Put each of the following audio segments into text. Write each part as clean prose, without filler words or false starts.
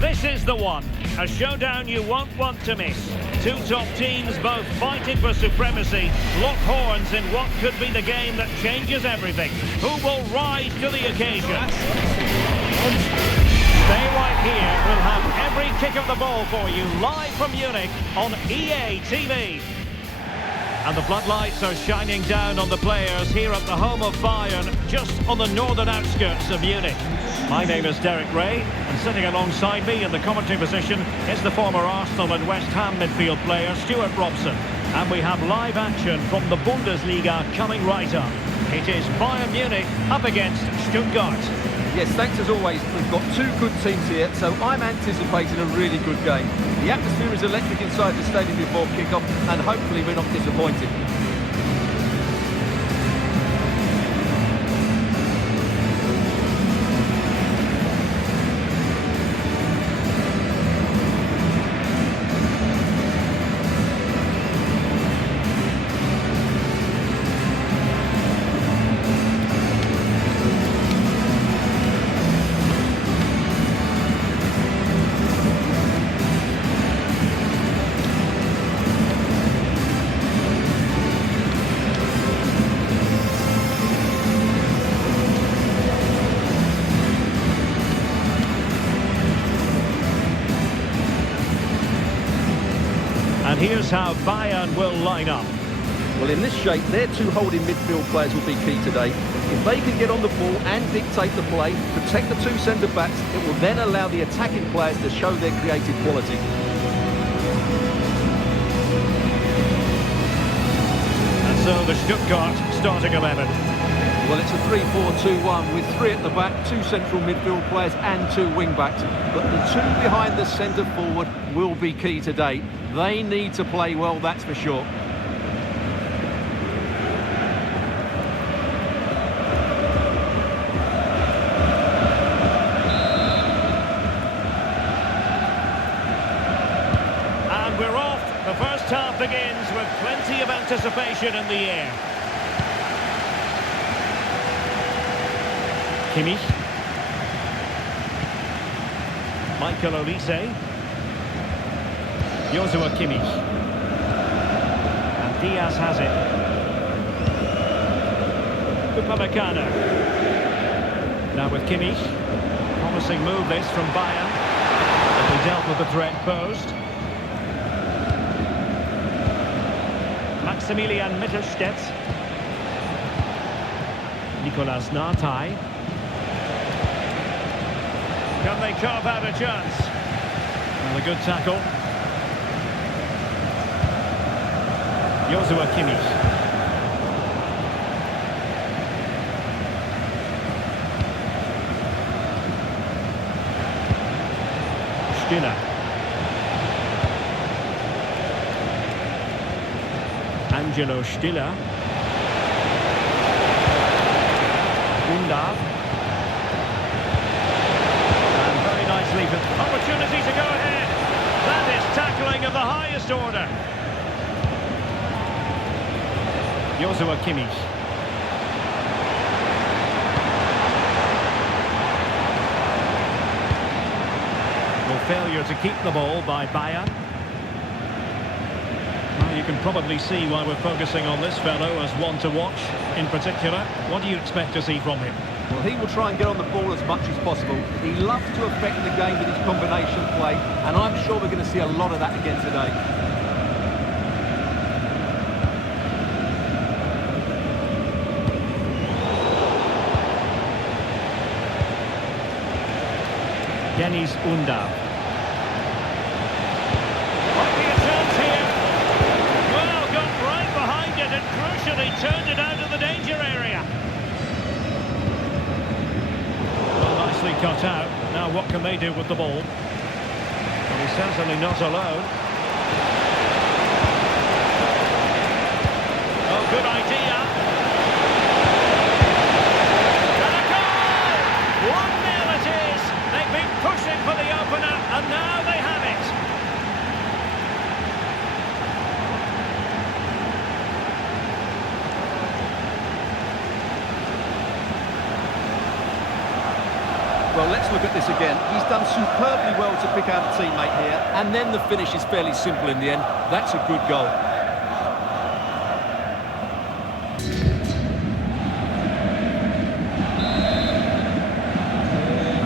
This is the one, a showdown you won't want to miss. Two top teams both fighting for supremacy, lock horns in what could be the game that changes everything. Who will rise to the occasion? Stay right here, we'll have every kick of the ball for you live from Munich on EA TV. And the floodlights are shining down on the players here at the home of Bayern, just on the northern outskirts of Munich. My name is Derek Ray, and sitting alongside me in the commentary position is the former Arsenal and West Ham midfield player Stuart Robson. And we have live action from the Bundesliga coming right up. It is Bayern Munich up against Stuttgart. Yes, thanks as always. We've got two good teams here, so I'm anticipating a really good game. The atmosphere is electric inside the stadium before kick-off, and hopefully we're not disappointed. And here's how Bayern will line up. Well, in this shape, their two holding midfield players will be key today. If they can get on the ball and dictate the play, protect the two centre-backs, it will then allow the attacking players to show their creative quality. And so the Stuttgart starting 11. Well, it's a 3-4-2-1 with three at the back, two central midfield players and two wing-backs. But the two behind the centre-forward will be key today. They need to play well, that's for sure. And we're off. The first half begins with plenty of anticipation in the air. Kimmich. Michael Olise. Joshua Kimmich. And Diaz has it. Upamecano. Now with Kimmich. Promising move this from Bayern. But he dealt with the threat posed. Maximilian Mittelstädt. Nicolas Nartai. Can they carve out a chance? Well, a good tackle. Joshua Kimmich. Stiller. Angelo Stiller. Undav. Opportunity to go ahead. That is tackling of the highest order. Joshua Kimmich. Well, failure to keep the ball by Bayern. Well, you can probably see why we're focusing on this fellow as one to watch in particular. What do you expect to see from him? Well, he will try and get on the ball as much as possible. He loves to affect the game with his combination play, and I'm sure we're going to see a lot of that again today. Dennis Undav. Might be a chance here. Well, got right behind it and crucially turned it out of the danger area. Nicely cut out. Now what can they do with the ball? Well, he's certainly not alone. Oh, good idea. And a goal! 1-0 it is. They've been pushing for the opener, and now they have it. Well, let's Let's look at this again. He's done superbly well to pick out a teammate here, and then the finish is fairly simple in the end. That's a good goal.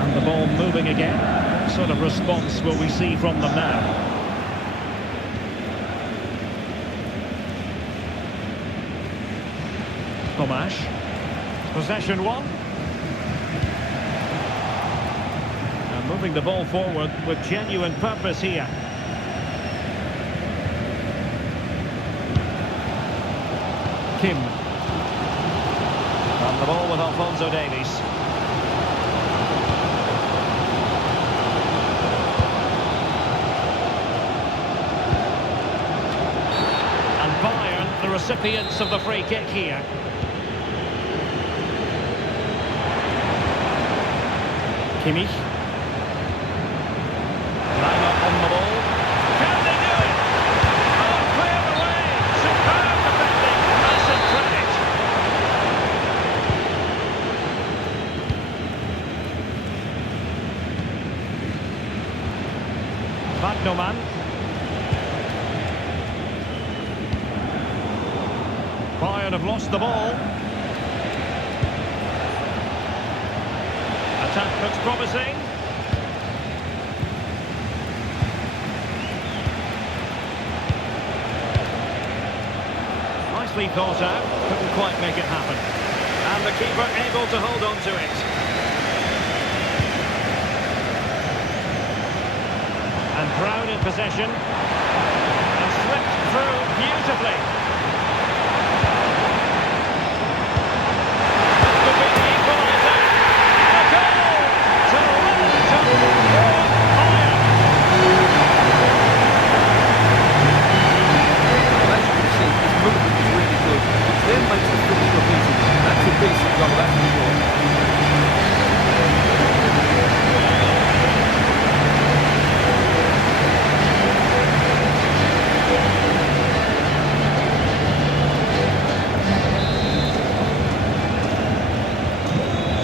And the ball moving again. What sort of response will we see from them now? Tomasz. Possession one. And moving the ball forward with genuine purpose here. Kim. On the ball with Alphonso Davies. And Bayern, the recipients of the free kick here. Kimmich. Line up on the ball. Can they do it? Oh, cleared away. Superb defending. Massive credit. Wagnerman. Bayern have lost the ball. Attack looks promising. Nicely thought out, couldn't quite make it happen. And the keeper able to hold on to it. And Brown in possession. And slipped through beautifully. Could be the equaliser. A goal! Then makes the finish look easy. That's a decent goal, that's for sure.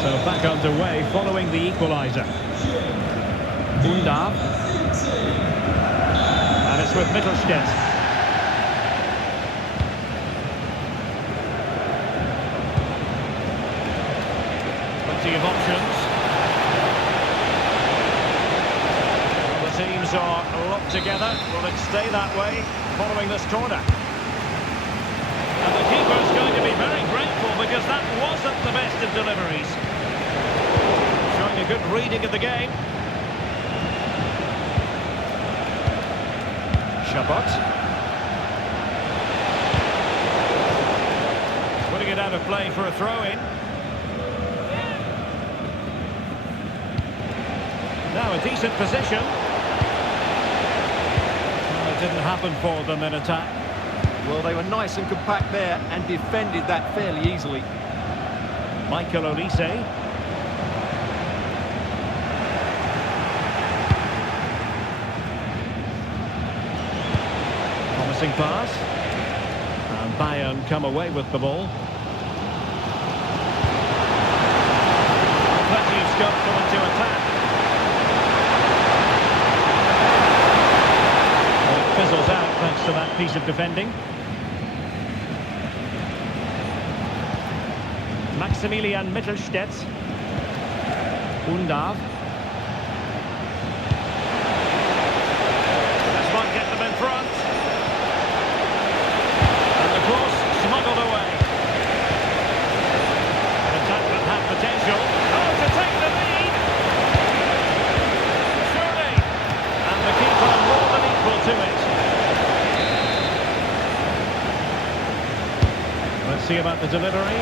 So back underway following the equaliser. Undav. And it's with Mittelstädt. Of options. Well, the teams are locked together. Will it stay that way following this corner? And the keeper's going to be very grateful because that wasn't the best of deliveries. Showing a good reading of the game. Chabot. Putting it out of play for a throw-in. Now a decent position. Well, it didn't happen for them in attack. Well, they were nice and compact there and defended that fairly easily. Michael Olise. Promising pass. And Bayern come away with the ball. Plenty of scope for them to attack. Fizzles out thanks to that piece of defending. Maximilian Mittelstädt. Undav. This might get them in front. And the cross smuggled away. An attack that had potential. Oh, to take the lead! Surely! And the keeper more than equal to it. Let's see about the delivery.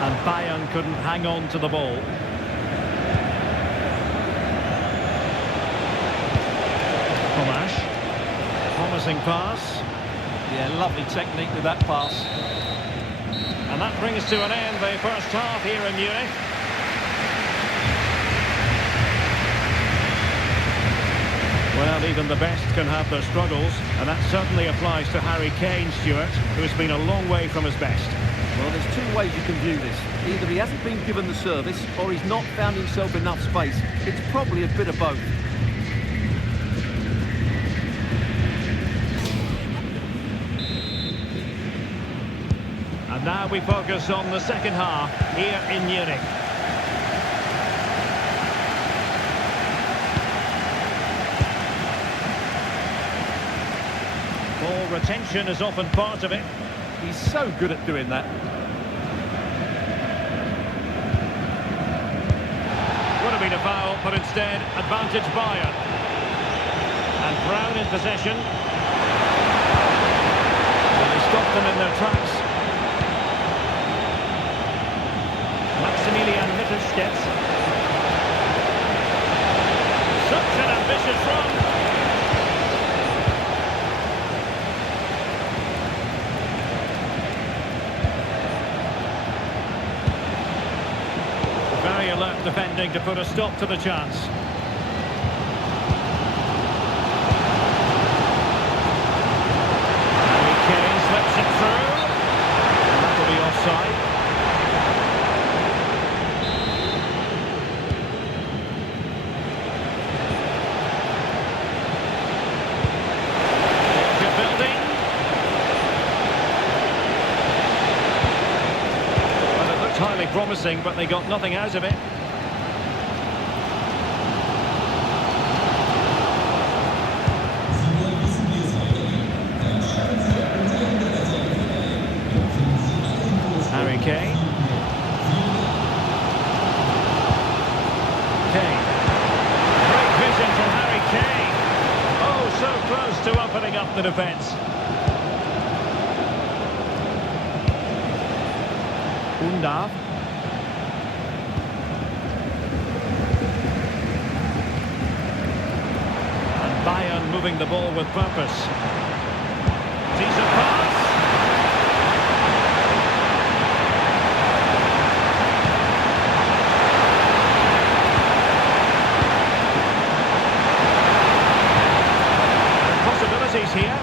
And Bayern couldn't hang on to the ball. Tomasz. Promising pass. Yeah, lovely technique with that pass. And that brings to an end the first half here in Munich. Well, even the best can have their struggles, and that certainly applies to Harry Kane, Stuart, who's been a long way from his best. Well, there's two ways you can view this. Either he hasn't been given the service, or he's not found himself enough space. It's probably a bit of both. And now we focus on the second half here in Munich. Ball retention is often part of it. He's so good at doing that. Would have been a foul, but instead, advantage Bayern. And Brown in possession. Well, they stopped them in their tracks. Maximilian Mittelstädt. Such an ambitious run. Very alert defending to put a stop to the chance. Harry Kane slips it through. And that will be offside. Danger building. Well, it looked highly promising, but they got nothing out of it. Harry Kane. Kane. Great vision from Harry Kane. Oh, so close to opening up the defence. Undav. And Bayern moving the ball with purpose. Decent pass. Possibilities here.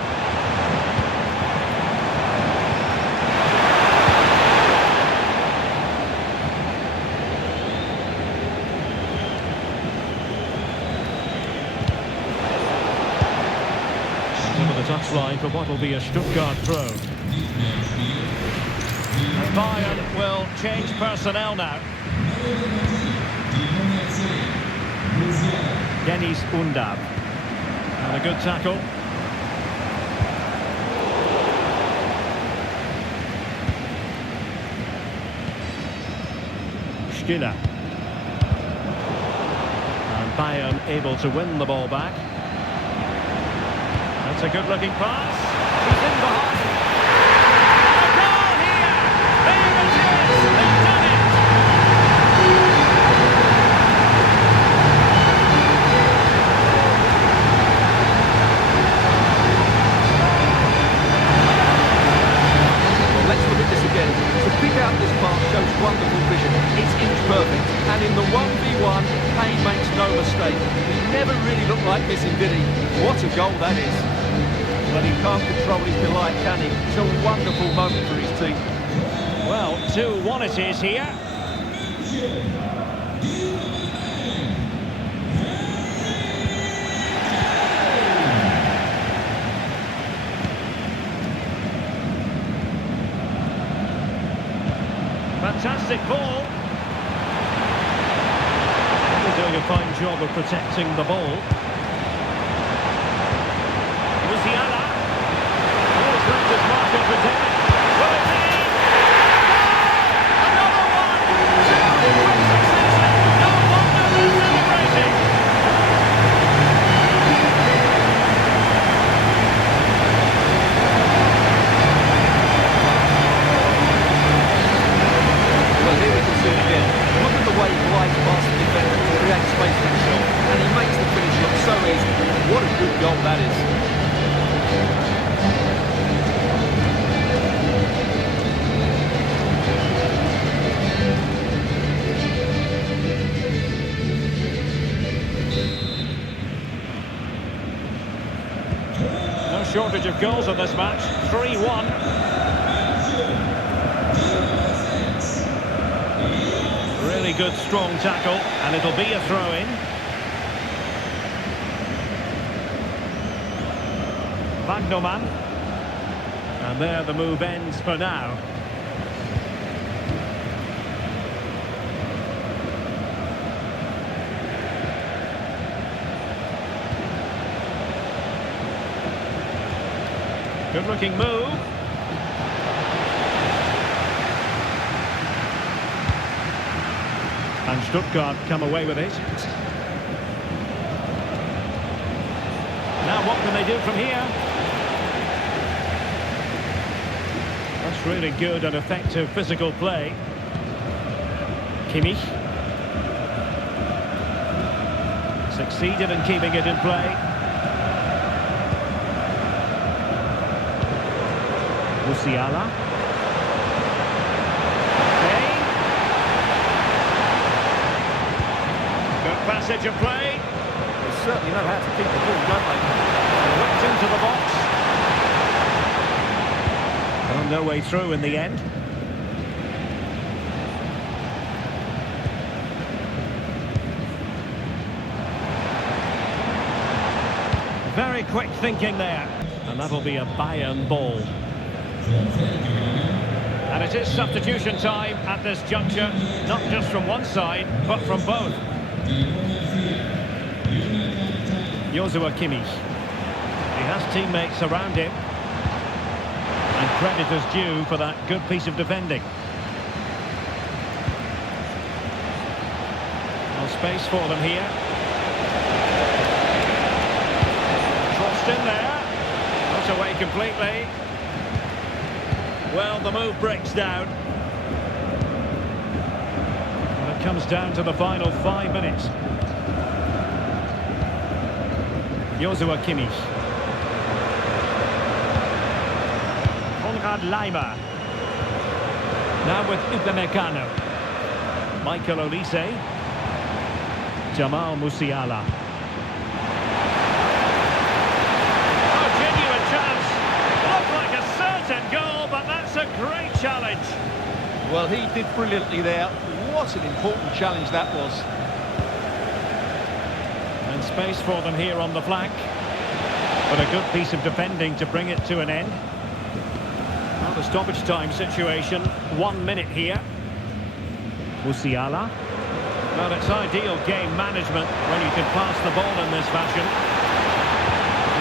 Over the touchline for what will be a Stuttgart throw. And Bayern will change personnel now. Dennis Undav. And a good tackle. Stiller. And Bayern able to win the ball back. That's a good-looking pass. He's in behind. A goal here! There it is! They've done it! Well, let's look at this again. To pick out this pass shows wonderful vision. It's inch perfect. And in the 1v1, Kane makes no mistake. He never really looked like missing, did he? What a goal that is. But he can't control his delight, can he? It's a wonderful moment for his team. Well, 2-1 it is here. Fantastic ball. They're doing a fine job of protecting the ball. Musiala. Always left his mark on the day. Will it be? Another one! Two in quick succession. No wonder they're celebrating. Well, here we can see it again. Look at the way he glides past the defender to create space for himself, and he makes the finish look percentage of goals in this match, 3-1. Really good, strong tackle, and it'll be a throw-in. Wagnerman. And there the move ends for now. Good looking move. And Stuttgart come away with it. Now what can they do from here? That's really good and effective physical play. Kimmich. Succeeded in keeping it in play. Musiala. Okay. Good passage of play. They certainly know how to keep the ball, don't they? Whipped into the box. Well, no way through in the end. Very quick thinking there. And that'll be a Bayern ball. And it is substitution time at this juncture, not just from one side, but from both. Joshua Kimmich. He has teammates around him. And credit is due for that good piece of defending. No space for them here. Crossed in there. Not away completely. Well, the move breaks down. And it comes down to the final 5 minutes. Joshua Kimmich. Konrad Laimer. Now with Upamecano. Michael Olise. Jamal Musiala. Oh, genuine chance. Looked like a certain goal, but that's a great challenge. Well, he did brilliantly there. What an important challenge that was. And space for them here on the flank. But a good piece of defending to bring it to an end. Well, the stoppage time situation, 1 minute here. Musiala. Well, it's ideal game management when you can pass the ball in this fashion.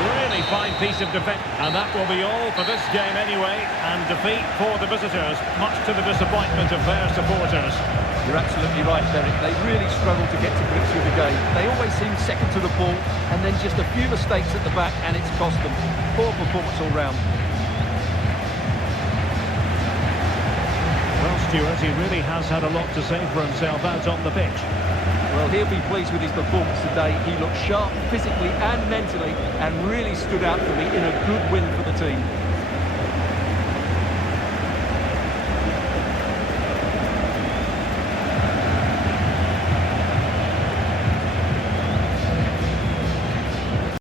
Really fine piece of defence. And that will be all for this game anyway. And defeat for the visitors, much to the disappointment of their supporters. You're absolutely right, Derek. They really struggle to get to grips with the game. They always seem second to the ball, and then just a few mistakes at the back, and it's cost them. Poor performance all round. Well, Stuart, he really has had a lot to say for himself out on the pitch. Well, he'll be pleased with his performance today. He looked sharp physically and mentally, and really stood out for me in a good win for the team.